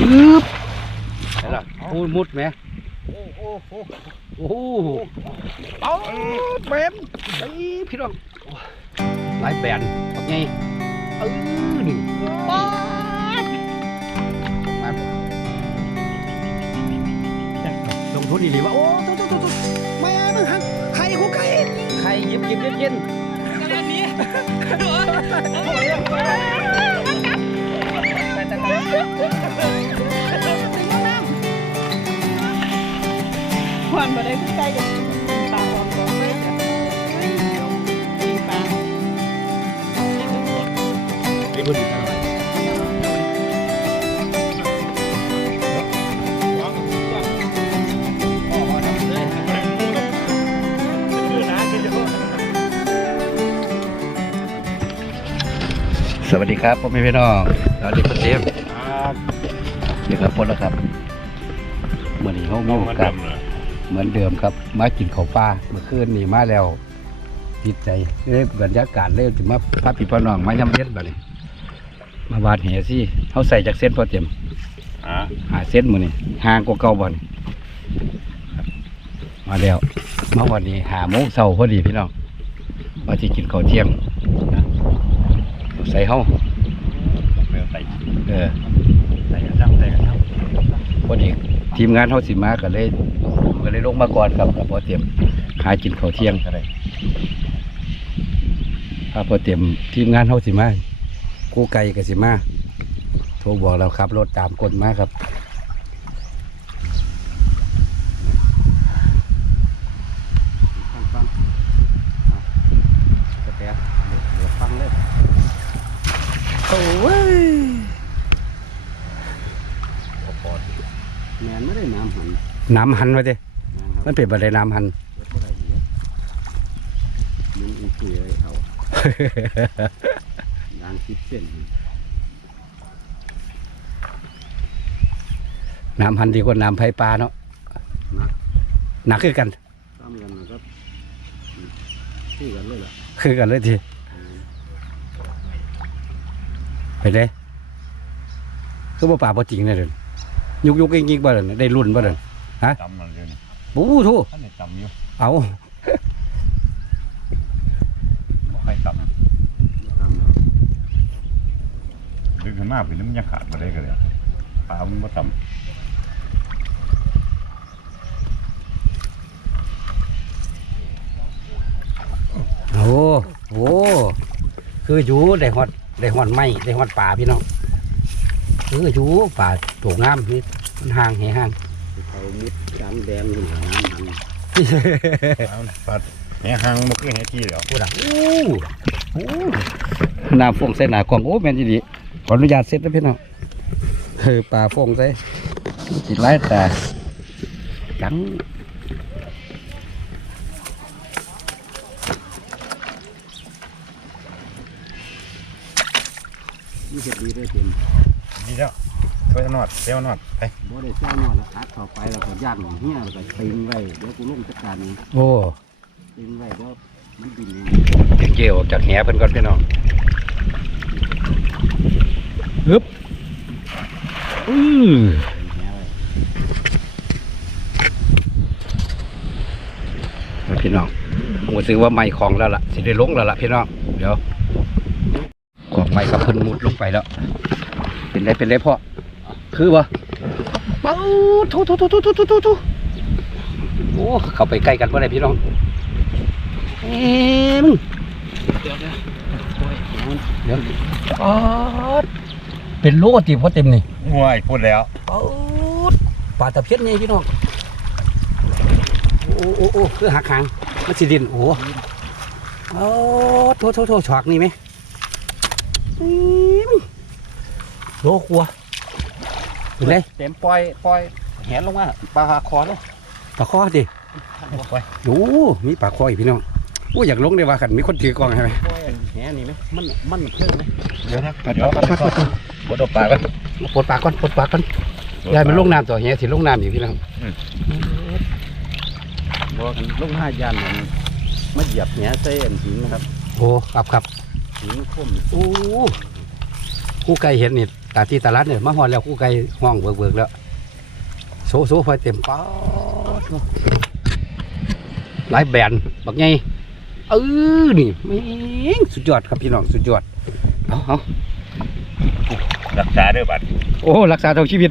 ปึ๊บเห็นล่ะพูดมุดไหมโอ้โหโอ้โหเอาแบนไอ้พี่น้องหลายแบนโอเคเออนี่ป๊าดมาลงทุนอีหลีวะโอ้ตุ๊ตุ๊ตุ๊ตุ๊แม่มึงหันไข่หัวไก่ไข่ยิบยิบเย็นเย็นอันนี้ ควันมาได้ใกล้กับปลาหอมของเลยจ้ะมีปลาไอ้คนดีสวัสดีครับพ่อแม่พี่น้องสวัสดีคุณเจมส์เดี๋ยวครับพดแล้วครับเมื่อนี้เขามีโอกาส เหมือนเดิมครับ มากินข้าวปลาเมื่อคืนนี่มาแล้วติดใจเลยบรรยากาศเลยถึงมาพาพี่พ่อน้องมายำเย็นแบบนี้มาวาดแหสิเขาใส่จากเส้นพอเต็มอ่าหาเส้นมือนี่ห่างกว่าเก่าบ่นี่ครับมาแล้วมาวันนี้หาโมงเช้าพอดีพี่น้องว่าที่กินข้าวเที่ยงนะใส่เฮาเปลวใส่เออใส่กันซ้ำใส่กันซ้พอดี ทีมงานเฮาสิมาก็เลยก็เลยลงมาก่อนครับพอเตรียมหากินข้าวเที่ยงอะไรถ้าพอเตรียมทีมงานเฮาสิมากู้ไก่ก็สิมาโทรบอกเราครับรถตามกฎมาครับฟังฟังกระแตเดี๋ยวฟังเลยโอ้ย พอ แมนไม่ได้น้ำหั นน้ำหันไว้ดิมันเป็นบันไดน้ำหันมันอีกคือไอ้เขายางคิดเส้นน้ำหันดีกว่าน้ำไผ่ปลาเนาะหนักคือกันซ้ำกันนะครับชื่อกันเลยล่ะคือกันเลยทีไปเลยคือบ่ป่าบ่จริงเลยเดินยุกยุกยิงยิงบ่เดินได้รุ่นบ่เดิน จำมันเลยนี่ปู้ทูท่านเนี่ยจำอยู่เอา ไม่ใครจตามเราำดึงขึ้นมาเป็นน้ำยาขาดมาได้กันเลยปลามันไม่จโอ้โหคืออยู่ได้ฮอดได้ฮอดไม้ได้ฮอดป่าพี่น้องคืออยู่ป่าโถงามนี่มันห่างแหห่าง เขามุดจางแดงขึ้นหาน้ำมันำปลาแหหางมันคือแหที่แล้วพูดอะโอ้โอ้น้ำฟงใส่หนากล่องโอ้แม่นดีขออนุญาตเซ็ตนะพี่น้องเออปลาฟงใส่ติดไล่แต่จังนี่เห็ดดีได้เต็มดีแล้ว ช่วยนอดเซลนอดไปบ่ได้เจ้านอนแล้วอัดเข้าไปแล้วก็ย่างเหี้ยแล้วก็ตึงไว้เดี๋ยวกูลงจัดการนี้โอ้ตึงไว้เดี๋ยวมันบินเองเก่งเกี่ยวออกจากแหเพิ่นก่อนพี่น้องฮึบอือตึงแหไว้แล้วพี่น้องผมก็ซื้อว่าไม้ของแล้วล่ะสิได้ลงแล้วล่ะพี่น้องเดี๋ยวของไม้กับเพิ่นมุดลงไปแล้ว เป็นไรเป็นไรพ่อ คือบ่ปังทุทุทุทุทุทุทุโอ้เข้าไปใกล้กันเมื่อไพี่น้องเอ็มเดี๋ยวเดี๋ยวเดี๋ยวป๊อดเป็นโลตีพอเต็มนี่ห่วยพูดแล้วป๊อดปลาตะเพียนนี่พี่น้องโอ้โอ้โอ้คือหักหางมันสิดินโอ้โอ้โทโทโทฉากนี่ไหมโลกลัว เป็นไรเต็มปล่อยปล่อยแหนลงมาปลาคอเลยปลาคอดิไปโอ้มีปลาคออีกพี่น้องโอ้อยากลงได้ว่าขันมีคนถือกล้องใช่ไหมปล่อยแหนนี่ไหมมันมันเพิ่มไหมเดี๋ยวนะปัดปัดปัดปัดปัดบดปลากันปลดปลาก่อนปลดปลาก่อนยายมันลงน้ำต่อเฮียสิลงน้ำอยู่พี่น้องบอกกันลงห้ายันมันมาเหยียบแหนเส้นหินนะครับโอ้ครับครับหินคมโอ้คู่ไก่เห็นนี่ ตาที่ตลาดเนี่ยมาหอดแล้วคู่ไก่ห้องเบิกเบิกๆแล้วโซโซไฟเต็มป๊อดหลายแบรนด์บักไงเออนี่แม่งสุดยอดครับพี่น้องสุดยอดเอาเอารักษาเด้อบัดโอ้รักษาเท่าชีวิต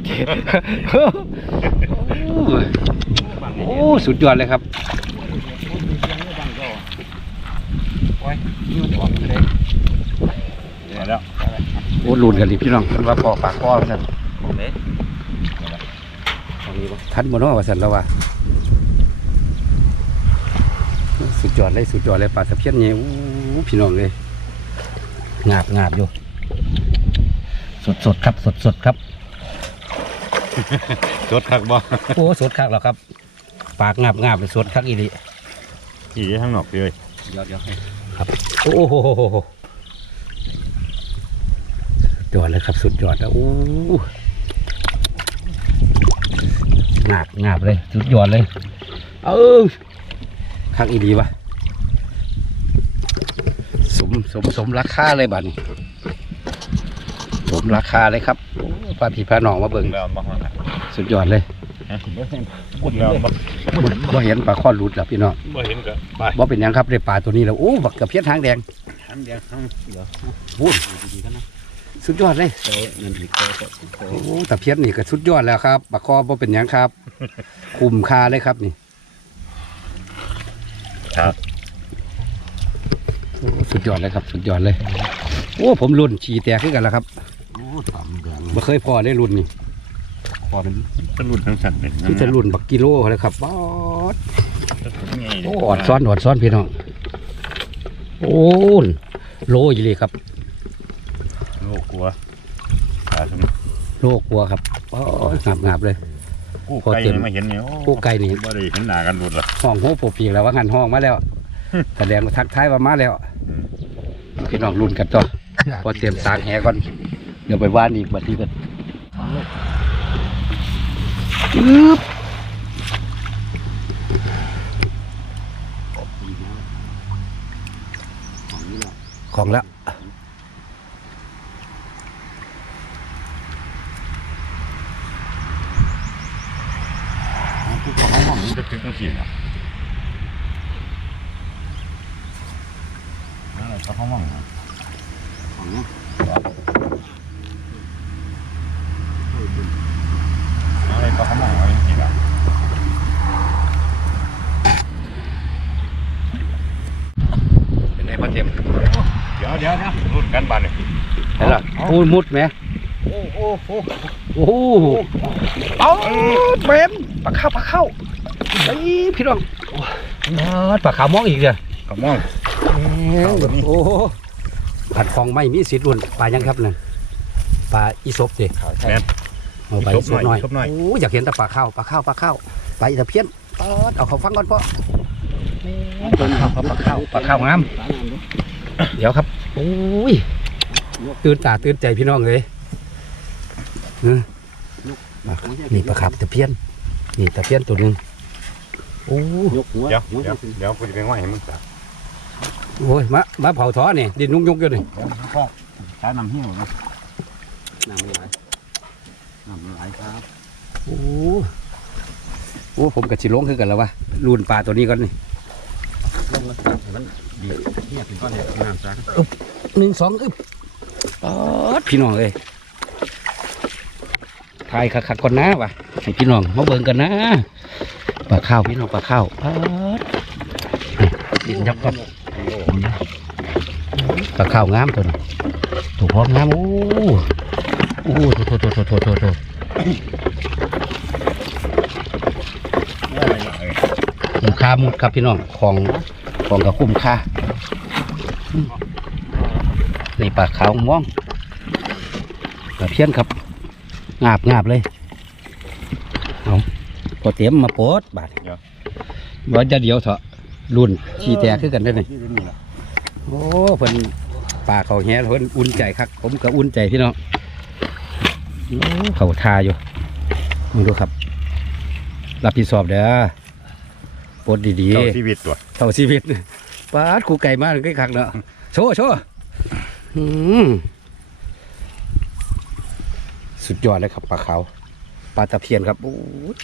โอ้สุดยอดเลยครับเนี่ยแล้ว โอ้ลุนกันดิพี่น้องมันว่าพอปากคอสันทันบนว่าสันแล้วว่าสุดยอดเลยสุดยอดเลยปลาตะเพียนเนี่ยอู้พี่น้องเลยงาบงาบอยู่ สดสดๆครับ สดสดๆครับ สดคักบ่โอ้สดคักแล้วครับ ปากงาบงาบเลยสดคักอีหลีขี่ทั้งนอกเลยเดี๋ยวเดี๋ยวครับ โอ้โหสุด ยอดเลยครับ สุดยอดแล้วโอ้งาบงาบเลย สุดยอดเลย เออคักอีดีวะสมสมสมราคาเลยบัดนี้สมราคาเลยครับโอ้ป้าพี่พาน้องมาเบิ่งแล้วบ่ฮอดละสุดยอดเลยพูดแล้วบ่บ่เห็นปลาข้อรุดแล้วพี่น้องบ่เห็นก็ไปบ่เป็นหยังครับได้ปลาตัวนี้แล้วโอ้บักกระเพี้ยนทางแดงทั้งเดียวทั้งเดี๋ยวพูด สุดยอดเลยโตนั่นอีกโตโตโตโอ้ตะเพียนนี่ก็สุดยอดแล้วครับปลาคอบ่เป็นหยังครับ คุ้มค่าเลยครับนี่ครับโอ้สุดยอดเลยครับ สุดยอดเลย โอ้ผมรุ่นฉี่แตกขึ้นกันแล้วครับโอ้ตำแดงบ่เคยพอได้รุ่นนี่พอเป็นสรุปทั้งสัตว์นี่ที่จะรุ่นบักกิโลเลยครับบอดโอ้อดซ้อนอดซ้อนพี่น้องโอ้โลอยู่เลยครับ โลกกลัวตาสมโลกลัวครับบอดงาบงาบๆเลย กู้พอไก่เต็มมาเห็นเนี่ยกู้ไก่นี่ บ่ได้เห็นหน้ากันรุดละห้องโหปกปีกแล้วว่างันห้องมาแล้ว แสดงว่าทักทายว่ามาแล้วอืมพี่น้องรุ่นกันต่อพอเตรียมสางแหก่อน เดี๋ยวไปว่านอีกบัดนี้กันอึ๊บของแล้ว ผู้ปกครองห้อง มันจะถึงจังซี่น่ะนั่นแหละเขาห้องห้องน่ะของเนี้ยอะไรเขาห้องห้องไว้จังซี่ล่ะเป็นไงพ่อเตรียมเดี๋ยวเดี๋ยวนะรุ่นกันบานนี่เห็นล่ะพูดมุดไหมโอ้โอ้โอ้โอ้โหเอาเบมปลาเข้าปลาเข้า วไอ้ยพี่น้องโอ้ยปลาขาวมองอีกเลยกระม่องโอ้โหผัดฟองไม่มีสิทธิ์รุ่นปลายังครับนั่นปลาอีศบดิแม่นเอาปลาอีศบหน่อยอีศพหน่อยโอ้อยากเห็นแต่ปลาข้าวปลาข้าวปลาข้าวปลาอีตะเพียนปอดเอาเขาฟังก่อนพ่อปลาข้าวปลาข้าวปลาข้าวงามปลาน้ำเด้อเดี๋ยวครับโอ้ยตื่นตาตื่นใจพี่น้องเลยเออนี่ปลาขับตะเพียนนี่ตะเพียนตัวหนึ่ง โอ้ยกหัวเดี๋ยวหัวเดี๋ยวเดี๋ยวกูจะไปว่าให้มึงจ้ะโอ้ยมามาเผาท้อนี่ดินนุ่งยุกอยู่นี่พ่อใช้น้ำเหี้ยวนะน้ำมันไหลน้ำมันไหลครับโอ้โอ้ผมกับชิลงคือกันแล้ววะลูนปลาตัวนี้ก่อนนี่ลงมาให้มันดีเนี่ยถึงก้อนเนี่ยน้ำจ้าหนึ่งสองอึบปอดพี่น้องเลยถ่ายคักๆก่อนนะวะให้พี่น้องมาเบิ่งกันนะ ปลาข้าวพี่น้องปลาข้าวดินยับก่อนปลาข้าวงามตัวนี้ถูกพร้อมงามโอ้โอ้โถโถโถโถโถโถโถคุ้มค่ามุดครับพี่น้องของของกับคุ้มค่าอืมนี่ปลาขาวม่วงปลาเพี้ยนครับงาบงาบเลย พอเตรียมมาโปดบาทว่าจะเดียวเถอะรุ่นขี่แต่คือกันได้เลยโอ้เพิ่นปลาเขาแห่เพิ่นอุ่นใจครับผมก็อุ่นใจพี่น้องโอ้เขาทาอยู่มึงดูครับ รับผิดชอบเด้อปลดดีเจ้าๆชีวิตตัวเท่าชีวิตปาดกูไก่มากเลยคักเนาะโชว์โชว์อืมสุดยอดเลยครับปลาขาวปลาตะเพียนครับโอ้ย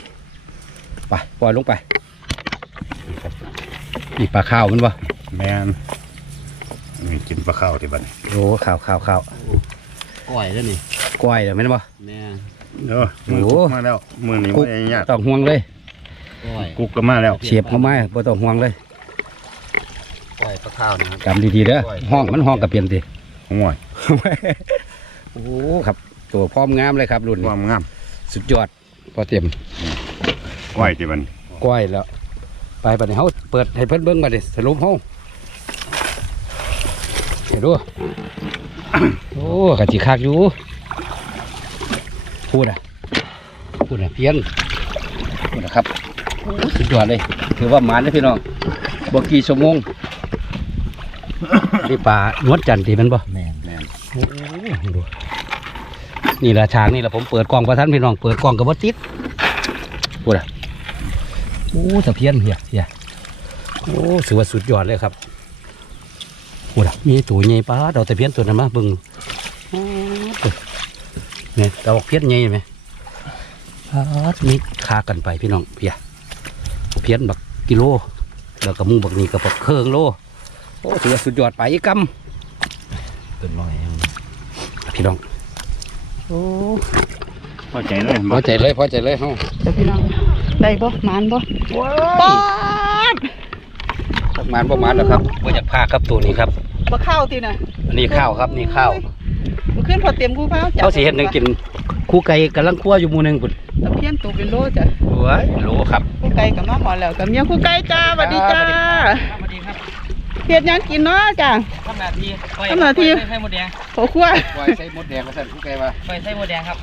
ไปปล่อยลงไปนี่ปลาขาวมันวะแมนนี่กินปลาข้าวที่บ้านโอ้ขาวขาวขาวก้อยแล้วนี่กล้วยเหรอแม่นบ่แม่เด้อมือโอ้กุกมาแล้วมือนี้กุ๊กไม่ยากต้องห่วงเลยก้อยกุกก็มาแล้วเสียบเข้าไม้บ่ต้องห่วงเลยก้อยปลาข้าวนะครับจำดีๆเด้อห้องมันห้องกับเปลี่ยนสิห่วยโอ้ครับ ตัวพร้อมงามเลยครับรุ่นคนี้วามงาม สุดยอดพอเต็ม ก้อยที่บ้านกล้วยแล้ว ไปบัดนี้เฮาเปิดให้เพิ่นเบิ่งบัดนี้สรุปเฮาเห็นดูโอ้กะจิคักอยู่พูดอะพูดอะเพี้ยนพูดนะครับโอ้สุดยอดเลย ถือว่าหมานเลยพี่น้องบ่กี่ชั่วโมงนี่ปลานวดจันทร์ดีแมันบ่แม่นแมนโอ้ดูนี่ละฉากนี่ละผมเปิดกล้องประท่านพี่น้องเปิดกล้องกับว่าติดพูดอะโอ้ตะเพียนเฮียเฮียโอ้ถือว่าสุดยอดเลยครับพูดอะมีตัวใหญ่ปลาดอกตะเพียนตัวนั้นมาเบิ่งอ้าวเนี่ยดอกเพียนใหญ่ไหมปลาดมีคากันไปพี่น้องเพียเพียนบักกิโลแล้วก็หมูบักนี่กับบักเครื่องโลโอ้ถือว่าสุดยอดไปอีกกำต้นลอยพี่น้องโอ้พอใจเลยพอใจเลยพอใจเลยเฮาเดี๋ยวพี่น้อง ได้บ่หมานบ่ปอดประมาณประมาณแล้วครับว่าอยากพาครับตัวนี้ครับบ่เข้าติน่ะอันนี้ข้าวครับนี่ข้าวมันขึ้นพอเต็มกูเผาจ้ะเขาสิเฮ็ดหนึงกินคู่ไก่กำลังคั่วอยู่หมู่หนึงพุ่นตะเพียนตัวเป็นโลจ้ะโอ้ยโลครับคู่ไก่กับมาหอแล้วกับเมียคู่ไก่จ้าสวัสดีจ้าสวัสดีครับเฮ็ดหยังกินเนาะจ้าทำหน้าที่ปล่อยทำหน้าที่ปล่อยไส้หมดแดงโอ้ครัวปล่อยใส่มดแดงมาสั่นคู่ไก่ว่าปล่อยไส้หมดแดงครับ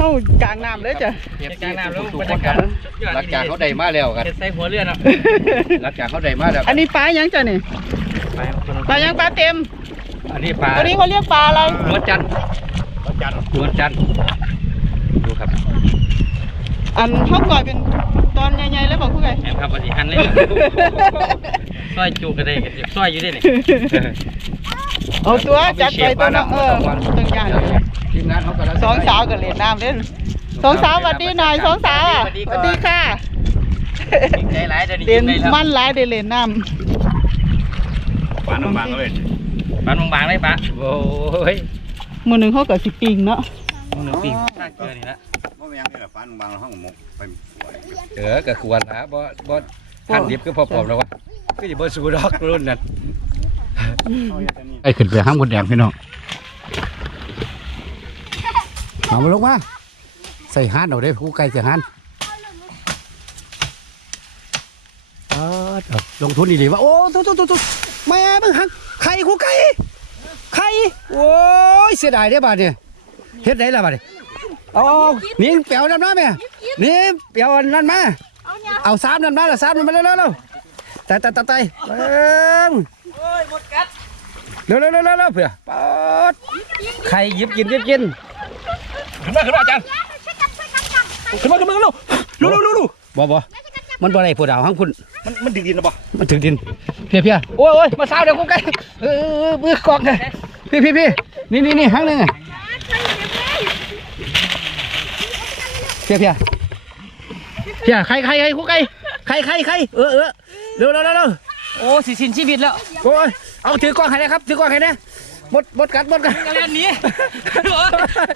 เข้ากลางน้ำเลยจ้ะเก็บกลางน้ำแล้วทุกบรครนยากากัศนสุดยอดหลังจากเขาได้มาแล้วกันเก็บไส้หัวเรือเนาะหลังจากเขาได้มาแล้ว อันนี้ปลาหยังจ้ะนี่ไปปลาหยังปลาเต็ม อันนี้ปลาตัวนี้เขาเรียกปลาอะไรนวลจันทร์นวลจันทร์ดูครับ อันเขาก่อยเป็นตอนใหญ่ๆเลยบอกคู่ไก่แอมครับวันนี้หันเลยซอยจูกันได้กันซอยอยู่ได้เนี่ยเอาตัวจัดไปตัวเนาะเออต้องย่างเลย ทีมงานเขากำลังสองสาวก็เล่นน้ำเล่นสองสาวสวัสดีหน่อยสองสาวอะสวัสดีค่ะใจร้ายจะดีเล่นได้แล้วมันหลายได้เล่นน้ปลาน้ำบางเลยปานบางๆเลยปะโอ้ยำมือหนึ่งเขาก็สิปิงเนาะหนึ่งปีข้างเกลือนี่ละว่าไม่ยังนี่แหละปลาน้ำบางเราห้องหมกไปสวยเออก็ควรนะบ่บ่ทันดิบก็พอปลอมแล้ววะก็อย่าบ่สู้ดอกรุ่นนั้นไอ้ขึ้นไปห้างบนแดงพี่น้อง เอามาลงมา ใส่ฮานเอาได้คู่ไก่ใส่ฮานเอาเอาลงทุนดีๆว่าโอ้ตุ๊ตุ๊ตุ๊ตุ๊แม่มึงหักไข่คู่ไก่ไข่โอ้ยเสียดายเด้อบาดเนี่ยเฮ็ดได้ละบาดเนี่ยเอาเอานี่เปียวน้ำน้ำแม่นี่เปียวนั่นมาเอาสามนั่นมาละสามนั่นมาเร็วๆเร็วตายตายตายตายเอิ่มโอ้ยหมดกัดเร็วเร็วเร็วเร็วเร็วเผื่อปอดใครหยิบกินหยิบกิน ขึ้นมาขึ้นมาอาจารย์ขึ้นมาขึ้นมาเร็วเร็วเร็วเร็วเร็วบ่บ่มันบ่ได้ผู้ดาวห้างคุณมันมันดึงดินนะบ่มันถึงดินเพียเพียโอ้ยโอ้ยมาสาวเดี๋ยวกูใกล้เออเออเออมือกองเลยพี่พี่พี่นี่นี่นี่ห้างหนึงอะเพียเพียเพียใครใครใครกูใกล้ใครใครใครเออเออเร็วเร็วเร็วเร็วโอ้สิสิ้นชีวิตแล้วโอ้ยเอาถือกล้องให้นะครับถือกล้องให้นะห มดหมดกัดหมดกัดกันเล่นนี้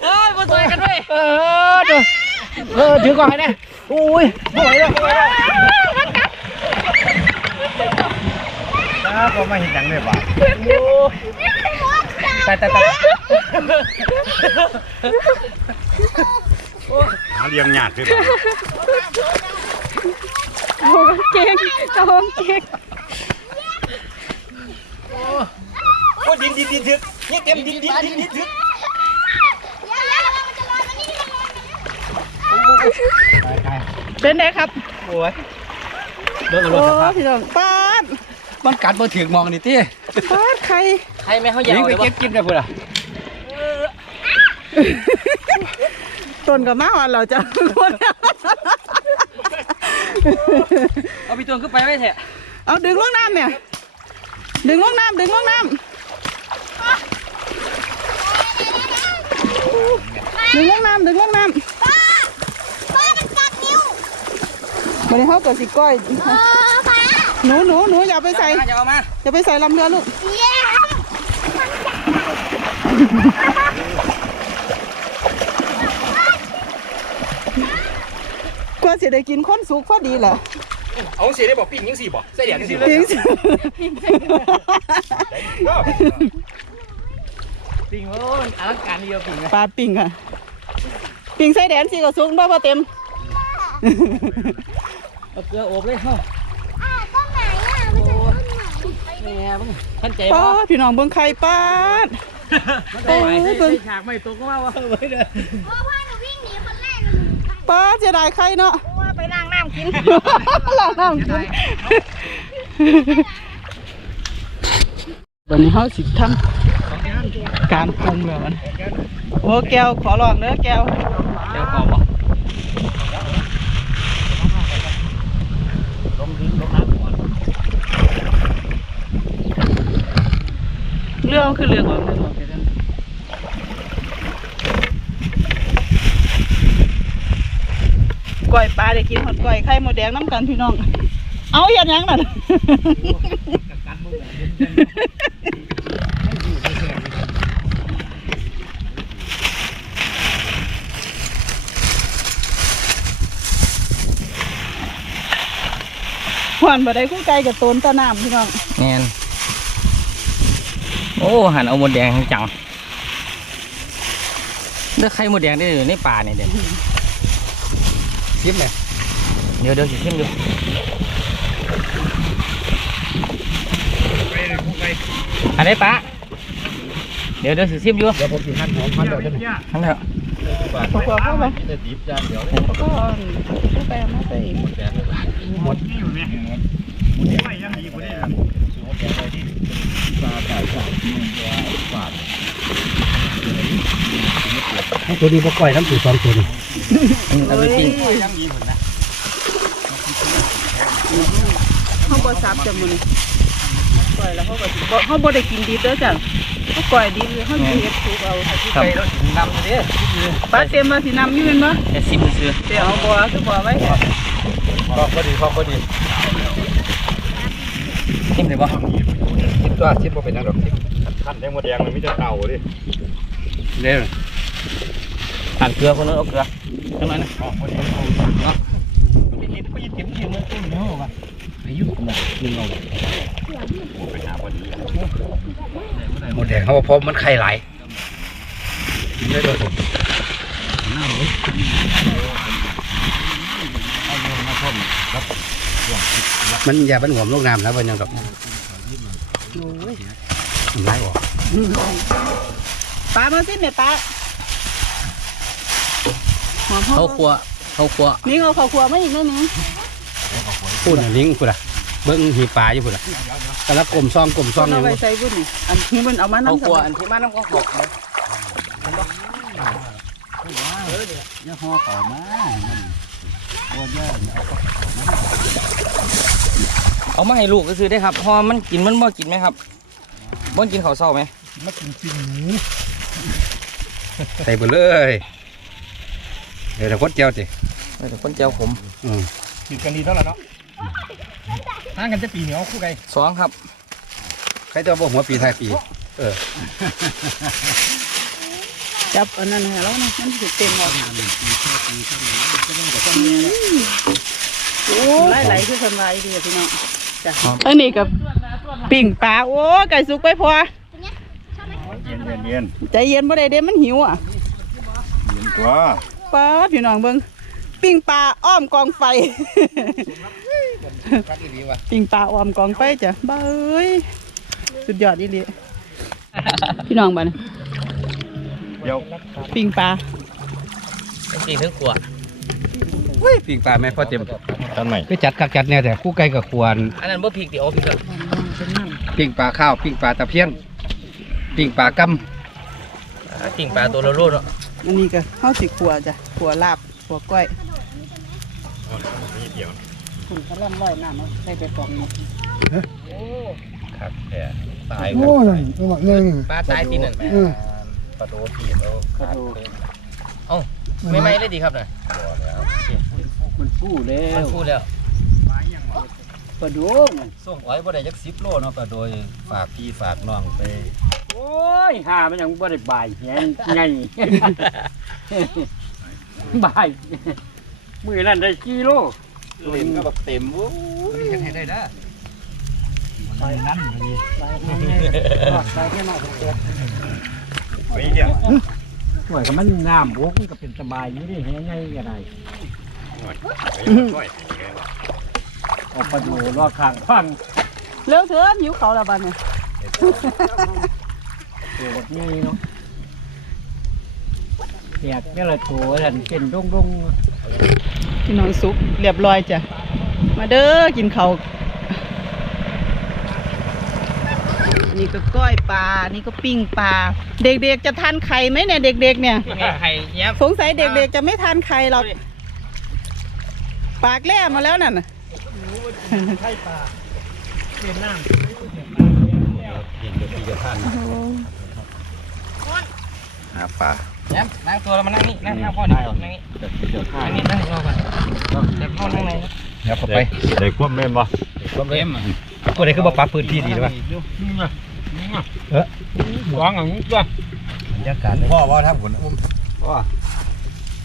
โอ้ยมาต่อยกันด้วย เออเดี๋ยวเออถือกล้องให้นะโอ้ยไม่ไหวแล้วไม่ไหวแล้วจ้าก็ไม่เห็นยังเลยว่ะตายตายตายหาเลี้ยงยากด้วยป่ะโอ้เก่งเจ้าของเก่ง โอ้ดินดินดินถึกนี่เต็มดินดินดินดินถึกเป็นไงครับโอ้ยเบิ่งโอ้รถสภาพพี่น้องปาดมันกัดบ่ถึงมองนี่ติปาดใครใครไม่เขาอยายิวงไปเก็บกินได้พุ่นอะต้นกับมาวันเราจะคนเอาพี่ตัวขึ้นไปไม่เถอะเอาดึงลงน้ำเนี่ยดึงลงน้ำดึงลงน้ำ ดึงลงน้ำดึงลงน้ำป้ามันกัดนิ้ววันนี้เขาเกิดสิก้อย เออป้าหนูหนูหนูอย่าไปใส่จะเอามาอย่าไปใส่ลำเรือลูก เย้กว่าสิได้กินข้นสุกพอดีเหรอเอาสิได้บอกปิ้งยังสิบอกใส่เดียงสิปิงสิปิงโอ้ยอลังการเดียวปิงปลาปิงค่ะ ปิงใส่แดนสิก็สุกบ่พอเต็มเอาเกลือโอบเลยเฮ้าอ้าวต้นไหนอะมันจะต้นไหนแม่มึงท่านใจป้าบ่ดพี่น้องเบิ่งไข่ปาด มันได้ไหมได้ได้ฉากไม่ตกก็ว่าว่าไว้เด้อเพราะว่าหนูวิ่งหนีคนแรกเลยป้าดเสียดายไข่เนาะว่าไปล้างน้ำกินล้างน้ำกินวันนี้เขาสิทำ การปรุงแล้วมันโอ้แก้วขอลองเด้อแก้วเดี๋ยวกอบบ่เรื่องคือเรื่องของเรื่องของเรื่องก้อยปลาได้กินหอดก้อยไข่หมดแดงน้ำกันพี่น้อง เอาอย่างยังนั่น หวานบ่ได้คู่ไก่กับต้นตะน้ำพี่น้องแม่นโอ้หันเอาหมดแดงจังเลือกไข่หมดแดงได้อยู่ในป่านี่เด็ดชิมไหมเดี๋ยวเดี๋ยวสิชิมดูอันนี้ปะเดี๋ยวเดี๋ยวสิชิมอยู่เดี๋ยวผมสิหั่นหอมหั่นดอกเด้อทั้งนั้นขอขอเข้าไปจะดิบจานเดียว เลยแล้วก็คู่ไก่มาใส่อีกหมดให้ตัวนี้บ่ก่อยน้ำสูสองตัวนี่เอาไปปิ้งเขาบ่ซับจมูกก่อยแล้วเขาก็สิบ่เขาบ่ได้กินดิบเด้อจ้ะเขาก่อยดิบเขาสิเฮ็ดสุกเอาครับนำเลยปลาเต็มมาสินำอยู่แม่นบ่แค่ซิมซื้อเดี๋ยวเอาบ่คือบ่ไว้ แท้พอพอดีพอพอดีชิมเลยบ่ชิมตัวชิมบ่เป็นนักดอกชิมขั้นแดงหมดแดงมันมีแต่เต่าดิเด้อหั่นเกลือคนนั้นเอาเกลือจังหน่อยนะอ๋อพอดีอายุหมดกินเอาไปหาพอดีหมดแดงเขาบอกพอมันไข่หลาย กินได้ด้วยผมมันอย่ามันหวมลงน้ำแล้วมันยังดอกมันไล่ออกปลามาสิแม่ปลาหอมเขาครัวเขาครัวนี่เอาข้าวคั่วมาอีกนิดนึงพูดอย่างนี้พูดอะเบิ้งหีปลาอยู่พูดอะกระลับกลมซองกลมซองเอาอยู่ไว้ใส่บุญนี่อันนี้มันเอามาเขานำครัวอันที่มาน้ำก็หกเลยอย่าห่อเข่ามาบ่เยอะ เอาเอามาให้ลูกก็ซื้อได้ครับพอมันกินมันบ่กินไหมครับบ่กินข้าวเช้าไหมใส่ไปเลย เดี๋ยวแต่คนเจียวสิเออแต่คนเจ้าผมอืมกินกันดีเท่าไหร่เนาะห่างกันจะปีเหนียวคู่ไก่สองครับ ใครจะบอกหัวปีไทายปี เออ จับอันนั้นให้แล้วนะมันสิเต็มออกโอ้ไหลๆคือคนไหลดีอะพี่น้องจ้ะอันนี้กับปิ่งปลาโอ้ไก่สุกไปพอเย็นเย็นเย็นใจเย็นบ่ได้เด้มันหิวอะเย็นตัวป้าดพี่น้องเบิ่งปิ่งปลาอ้อมกองไฟ ปิ่งปลาอ้อมกองไฟจ้ะบ้าเอ้ยสุดยอดอีหลีพี่น้องบ้าน เดี๋ยวปิ่งปลากินถึงขวดเฮ้ยปีกปลาไม่พอเต็มตอนใหม่คือจัดกักจัดเนี่ยแต่คู่ไก่กับควรอันนั้นบ่พริกดิโอ้พริกอะปิ้งปลาข้าวปิ้งปลาตะเพียนปิ้งปลากปิ้งปลาตัวโลดๆเนาะอันนี้ก็ข้าวสิขัวจ้ะขัวลาบขัวก้อยคุณกระล่ำร้อยน้ำเอาใส่ไปปองหมดำครับแค่ตายโอ้ยตัวหมักเลยปลาตายตีนั่นเออ ปลาโดตีแล้วกระดูกไม่ไม่เลยดีครับน่ะมันฟู่แล้มันวพูดแล้วปลาดุกส่งไว้บ่ได้จัก10โลเนาะปลาโดยฝากพี่ฝากน้องไป โอ้ยหามันยังบ่ได้บ่ายแหงไงบ่ายมือนั่นได้กิโลเต็มก็แบบเต็มโอ้ยเฮ็ดให้ได้นะไปเดี๋ยว หน่วยก็มันน้ำบกมันก็เป็นสบายอยู่ดิแหงไงก็ได้ช่วยเอาปลาดูรอข้างฟังเลิกเถอะหิวเขาแล้วบัดเนี่ยตัวบดใหญ่เนาะแตกนี่ละตัวนั่นเป็นดงดงพี่น้องสุกเรียบร้อยจ้ะ มาเด้อกินเขาว นี่ก็ก้อยปลา นี่ก็ปิ้งปลา เด็กๆจะทานไข่ไหมเนี่ย เด็ก ๆ เนี่ย ไข่เนี้ยสงสัยเด็กๆจะไม่ทานไข่หรอก ปากแล่มาแล้วนั่นน่ะหาปลาเนี้ยนั่งตัวแล้วมานั่งนี่ นั่งข้างพ่อนี่นั่งนี่นั่งนี่นั่งรอก่อนเดี๋ยวพ่อนั่งไหนเดี๋ยวเข้าไปได้ควบแม่นบ่ความเร็ม ก็ได้คือบ่ปรับพื้นที่ดีหรือเปล่าวางอย่างนี้จ้ะบรรยากาศเลยพ่อว่าทำผลอุ้มพ่อ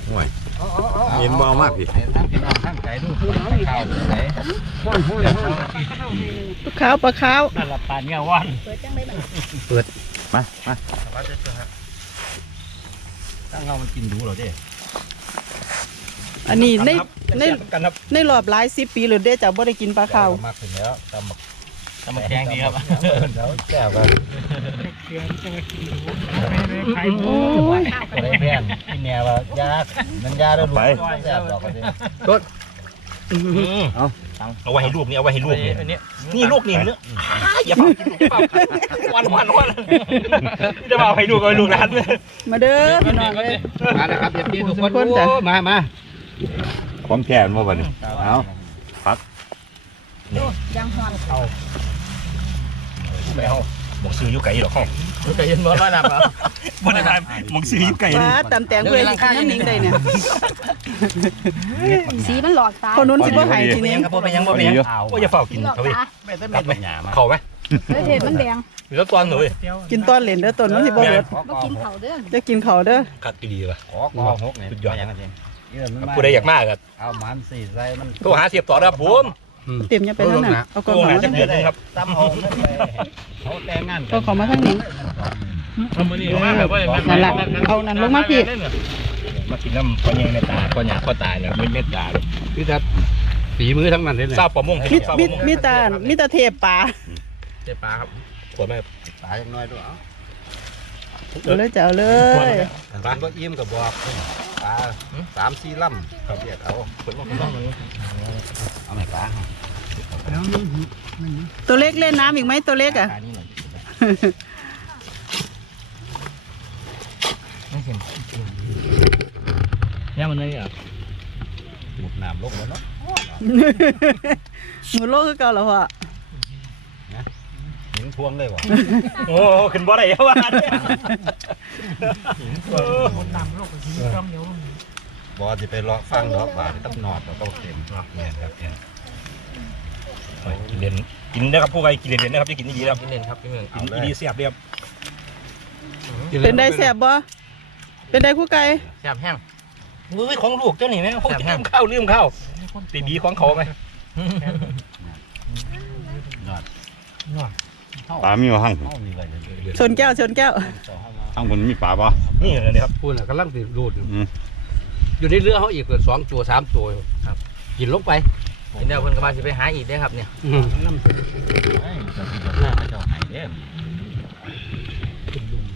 ห่วยเห็นบ่เอามากพี่ทางพี่น้องทางไกลดูข้าวไหนปลาขาวปลาขาวนั่นละปลาเนี่ยวันมามาตั้งเอามันกินดูเหรอเด้อันนี้ในในกันครับในรอบหลายสิบปีหรือเด้จะบ่ได้กินปลาขาวมากขึ้นแล้วตำบัก ทำมาแกงดีครับแล้วแซ่บอะโอ้ยอะไรแม่นที่แนวว่ายากมันยาแล้วลูกแซ่บดอกก็ได้เอาไว้ให้ลูกนี่เอาไว้ให้ลูกนี่อันนี้นี่ลูกนี่เนื้ออ้ายอย่าเผากินลูกอย่าเผาวันวันวันจะเผาให้ลูกเอาให้ลูกร้านเลยมาเด้อพี่น้องเลยมาแล้วครับเดี๋ยวพี่ทุกคนทุกคนจ้ะโอ้มามาของแท้มาบ่นี่เอาพัก ไม่เอาหมองซื้ออยู่ไก่หรอกห้องใจเย็นบ่ร้อยนับเหรอบ่ได้ได้หมองซื้ออยู่ไก่ปนี่ลาตำแตงเพื่อกินน้ำหนิงได้เนี่ยสีมันหลอกตาคนนู้นสิบ่ใหายทีเป็นนี้ยังครับบ่เป็นยังบ่เป็นยังโอ้ยอย่าเฝ้ากินหลอกเขาเว้ยตากัดไหมเข้าไหมเฮ้ยเห็ดมันแดงหรือแล้วตอนหนูเว้ยกินตอนเหรนเด้อตนมันสิบ่เบิดมากินเขาเด้อจะกินเขาวเด้อกัดดีๆว่ะขอกอหกเนี่ยสุดยอดอย่างนั้นเองเออมันมาผู้ใดอยากมากก็เอาหมันสี่ใส่มันโทรหาเสียบต่อนะครับผม เตรียมยังไปทางนั้นเอาโทกรองหามาจักเดือนหนึงครับตำเอาเงินไปเขาแต่งงานก็เขามาทางนี้มือนี่มาแบบว่านั่นล่ะเอานั่นลงมาพี่มากินน้ำพ่อยังในตาพ่อหยาพ่อตายเนี่ยไม่เม็ดตาเลยคือจะฝีมือทั้งนั้นเลยเนี่ยทราบประมงมีทราบปมีระมงมีแตามีแตาเทปปลาเจ็บปลาครับขวดไหมตายอย่างน้อยด้วยเอาเอาเลยจะเอาเลยปลาบ่อิ่มกับบอก ปลาสามสี่ลำเขาเรียกเอาเอาไหมปลาตัวเล็กเล่นน้ำอีกไหมตัวเล็กอะเนี่ยมันเลยอะหมดน้ำลงแล้วเนาะหมูโลกคือเก่าแล้วพ่อ หินพวงเลยวะโอ้ขึ้นบ่ได้แล้วว่าเนี่ยบอจะไปเลาะฟังดอกบาทต้องนอดแล้วก็เต็มเนี่ยครับเนี่ยกินเด่นกินนะครับพวกไอ้กินเด่นนะครับจะกินดีๆครับกินเล่นครับพี่เมืองกินดีๆเสียบเรียบเป็นได้แสบบ่เป็นได้คู่ไก่แซ่บแห้งมือของลูกเจ้านี่ไหมเขาลืมข้าวลืมข้าวตีดีของเขาไหม ปลามีว่าหั่งเอามีอะไรเลยชนแก้วชนแก้วหั่งบนมีปลาบ่นี่เลยครับพูดน่ะกำลังติดรูดอยู่อืมอยู่ในเรือเขาอีกเกือบสองตัวสามตัวครับกินลงไปกินแล้วเพิ่นก็มาสิไปหาอีกได้ครับเนี่ยอืม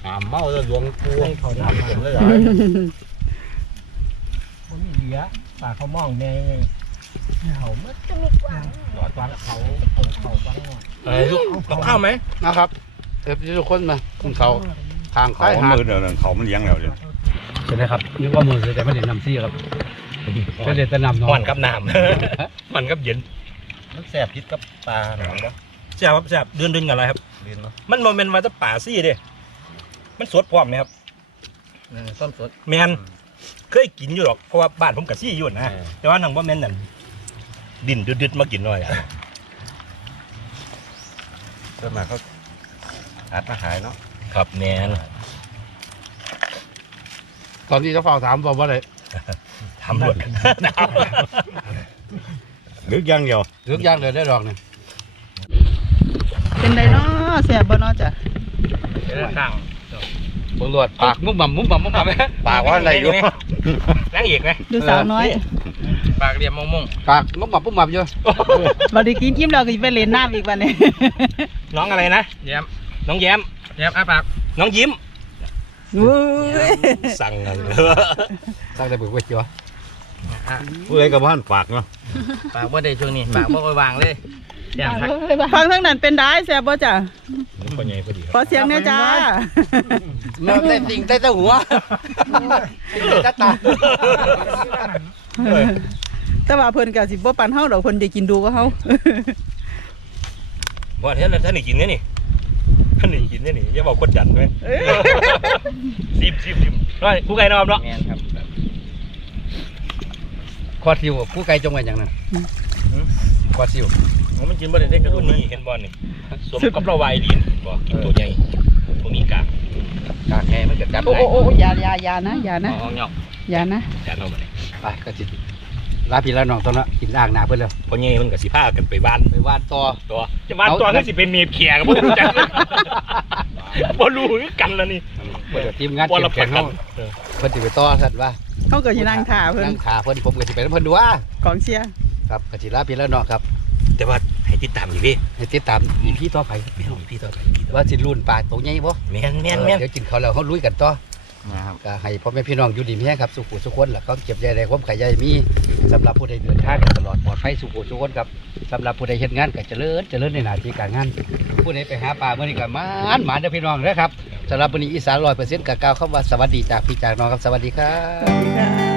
หามเมาจะหลวงปูเขาทำผมเลยเหรอมันมีเหลือปลาเขามองแดง เขามัดจะมีกวางหลอดฟังเขาเขาฟังหน่อยเอ้ยลูกกับข้าวไหมนะครับเอฟทุกคนมาคุณเขาทางเขาเมือเดียวนั่นเขามันเลี้ยงแล้วเลยใช่ไหมครับนึกว่ามือแต่ไม่ได้นำซี่ครับก็เลยจะนำนองหวานกับน้ำหวานกับเย็นมันแสบพิษกับปลาหนองบ่แซ่บครับแซ่บเดินเดินกันอะไรครับเรียนเนาะมันโมเมนต์มาจะป่าซี่เด้มันสดพร้อมไหมครับส้มสดแมนเคยกินอยู่หรอกเพราะว่าบ้านผมกับซี่อยู่นะแต่ว่านังว่าแม่นนั่น ดินดึดๆมากินหน่อยอะเพิ่มมาเขาอัดมาขายเนาะครับแม่นตอนนี้เจะเฝ้าถามบอกว่าอะไรทำรวดลึกอยังเดียวเลือกย่างเลยได้ดอกเนี่ยเป็นไดเนาะแซ่บบ่เนาะจ้ะเดี๋ยวข้างตำรวจปากมุ้มบ่ำมุ้มบ่ำมุ้มบ่ำไหมปากว่าอะไรอยู่นางเอกไหมดูสาวน้อย ปากเรียมมงมงปากมุ้มบ่ำมุ้มบ่ำอยู่บ่ได้กินอิ่มแล้วก็สิไปเล่นน้ำอีกบัดนี้น้องอะไรนะแย้มน้องแย้มแย้มอ้าปากน้องยิ้มอุ้ยสั่งกันตั้งแต่เบิกไว้จ้ะผู้ใดกับบ้านปากเนาะปากว่าได้ช่วงนี้ปากว่าไปวางเลยแย้มทักฟังทั้งนั้นเป็นได้แซ่บบ่จ้ะพ่อใหญ่พอดีคขรับอเสียงแน่จ้าเมื่อได้ติ่งได้แต่หัวได้ตา แต่ว่าเพิ่นก็สิบ่ปานเฮาดอกเพิ่นได้กินดูกว่าเฮาว่าท่านท่านนี่กินเนี่ยนี่ท่านนี่กินเนี่ยนี่อย่าบอกกดดันไหมซิมซิมซิมน้อยผู้ไก่นอมเนาะแมนครับคอซิวผู้ไกลจงไว้อย่างนั้นคอซิวผมมันกินบ่ได้ได้กระดูกนี่เห็นบอลนี่สมกับเราไวายลีนบอกกินตัวใหญ่พวกนี้กากกากแห่มันก็จับโอ้ได้โอ้โอ้อย่าอย่าอย่านะอย่านะเอาหยอกอย่านะจานเราไปไปก็สิ ลาพี่ลาน้องตอนนั้นกินอ่างหน้าเพิ่นแล้วพอใหญ่มันก็สิพากันไปบ้านไปวานต่อ ตัวจะบ้านตัวนั้นสิเป็นเมียเขียกับบ่รู้จักบ่รู้คือกันแล้วนี่เปิดทีมงานบ่เก็รับบแขประนกัเฮานเออเพิ่นสิไปต่อซั่นว่าเฮาก็สินั่งท่าเพิ่นนั่งขาเพิ่นผมก็สิไปนำเพิ่นดูว่าของเชียร์ครับก็สิลาพี่ลาน้องครับแต่ว่าให้ติดตามอยู่พี่ให้ติดตาม EP ต่อไปพี่น้องพี่ต่อไปพี่ต่อว่าสิรุ่นปลาตัวใหญ่บ่แม่นแม่นแม่นเดี๋ยวกินข้าวแล้วเฮาลุยกันต่อนะครับ ก็ให้พ่อแม่พี่น้องอยู่ดีมีแรงครับสุขุสุขคนล่ะเขาเก็บใยแดงความขยายมีสำหรับผู้ใดเดินทางตลอดปลอดภัยสุขุสุขคนครับสำหรับผู้ใดเฮ็ดงานก็เจริญเจริญในหน้าที่การงาน ผู้ใดไปหาปลาเมื่อนี้ก็มานหมานเด้อพี่น้องเด้อครับสำหรับวันนี้อีสาน100%ก็กล่าวคำว่าสวัสดีจากพี่จากน้องครับสวัสดีครับ สวัสดีค่ะ